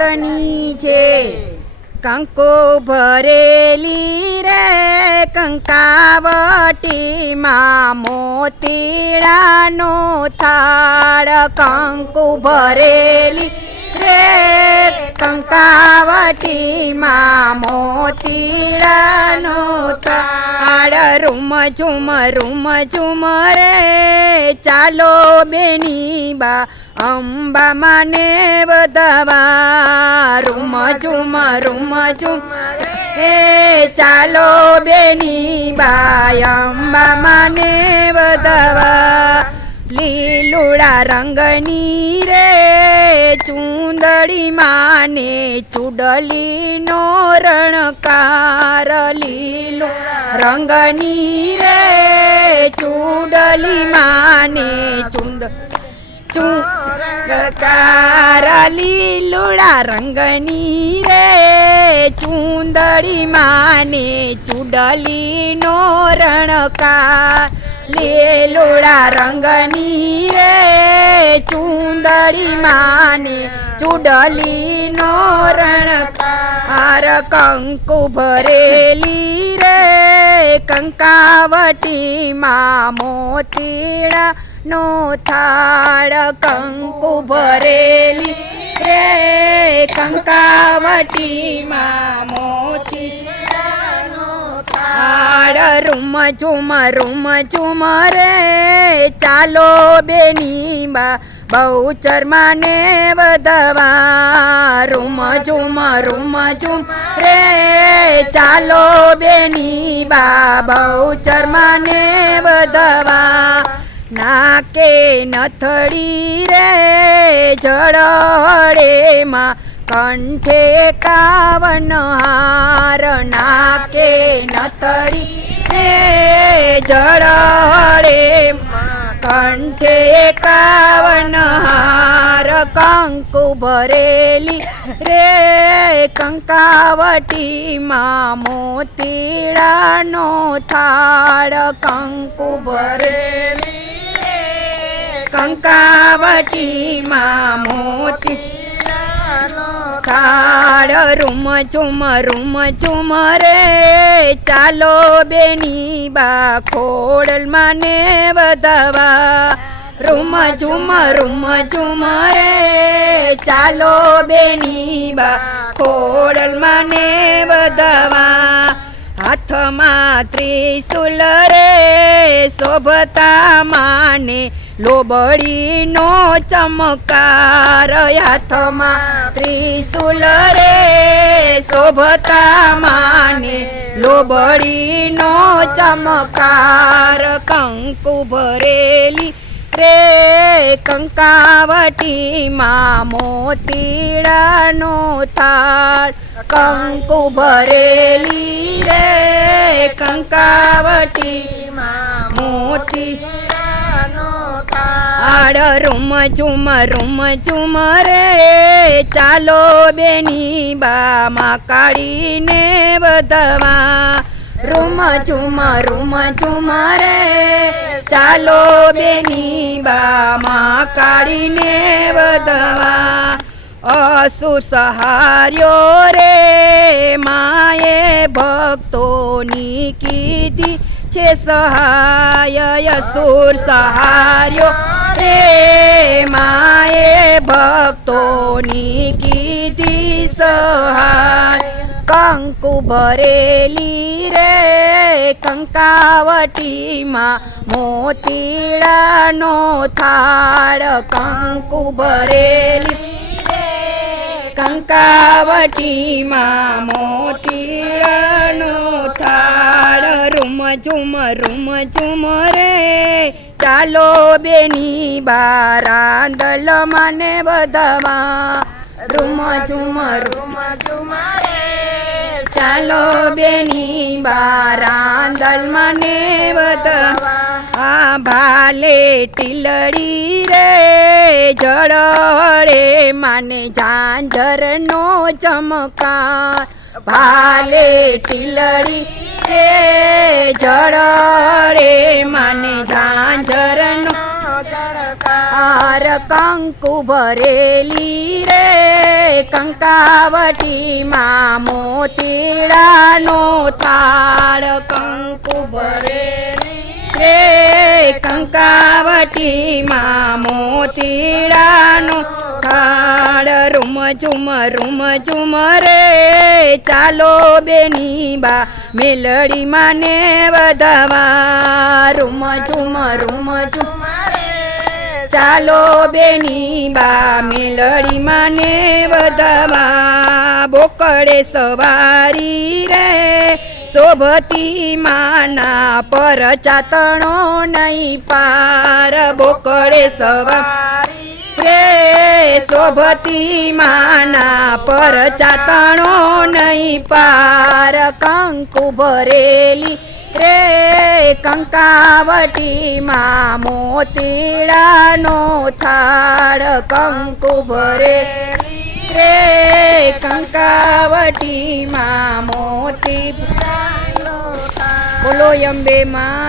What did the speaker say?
જાતની છે કંકુ ભરેલી રે કંકાવટીમાં મોતીડાનો થાળ કંકુ ભરેલી રે કંકાવટીમાં મોતીડાનો થાળ રૂમ ઝુમ રે ચાલો બેની બા અંબા માને વધાવા રૂમ ઝુમ હે ચાલો બેની બાય અંબા માને વધાવા લીલુડા રંગની રે ચૂંદડી માને ચૂડલીનો રણકાર લીલો રંગની રે ચૂડલી માને ચૂંદકાર લીલુડા રંગની રે ચૂંદડી માને ચૂડલીનો રણકાર લીલુડા રંગની રે ચૂંદડી માને ચૂડલીનો રણકાર કંકુ ભરેલી રે કંકાવટીમાં મોતીડા નો થાળ કંકુ ભરેલી રે કંકાવટીમાં મોતીડાનો થાળ રૂમ ઝુમ રે ચાલો બેની બા બહુચર માને વધાવા રૂમ ઝુમ રે ચાલો બેની બા બહુચર માને વધાવા નાકે નથડી રે જળહળેમાં કંઠે કાવન હાર નાકે નથડી રે જળહળેમાં કંઠે કાવન હાર કંકુ ભરેલી રે કંકાવટીમાં મોતીડાનો થાળ કંકુ ભરેલી કંકાવટીમાં મોતીડાનો થાળ રૂમ ઝુમ રે ચાલો બેની બા ખોડલ માને વધાવા રૂમ ઝુમ રે ચાલો બેની બા ખોડલ માને વધાવા હાથમાં ત્રિશુલ રે શોભતા માને લોબડીનો ચમકાર હાથમાં ત્રિશુલ રે શોભતા માને લોબડીનો ચમકાર કંકુ ભરેલી રે કંકાવટીમાં મોતીડાનો થાળ કંકુ ભરેલી રે કંકાવટીમાં મોતીડાનો થાળ રૂમ ઝુમ રે ચાલો બેની બા માં કાળીને વધાવા રૂમ ઝુમ રે ચાલો બેની બા માં કાળીને વધાવા અસુર સહાર્યો રે માએ ભક્તોની કીધી છે સહાય અસુર સહાર્યો રે માએ ભક્તોની કીધી સહાય કંકુ ભરેલી રે કંકાવટીમાં મોતીડાનો થાળ કંકુ ભરેલી કંકાવટીમાં મોતીડાનો થાળ રૂમ ઝુમ રે ચાલો બેની બા રાંદલ મને વધાવા રૂમ ઝુમ રે ચાલો બેની બા રાંદલ મને વધાવા આ ભાલે ટીલડી રે જળહળે માને ઝાંઝરનો ચમકાર ભાલે ટીલડી રે જળહળે માને ઝાંઝરનો થાર કંકુ ભરેલી રે કંકાવટીમાં મોતીડાનો થાળ કંકુ ભરેલી રે કંકાવટીમાં મોતીડાનો થાળ રૂમ ઝુમ રે ચાલો બેની બા મેલડી માને વધવા રૂમ ઝુમ ચાલો બેની બા મેલડી માને વધવા બોકડે સવારી રે શોભતી માના પર ચાતણો નહીં પાર બોકડે સવારી રે શોભતી માના પર ચાતણો નહીં પાર કંકુ ભરેલી રે કંકાવટીમાં મોતીડાનો થાળ કંકુ ભરેલી રે કંકાવટીમાં મોતી બોલો અંબે માં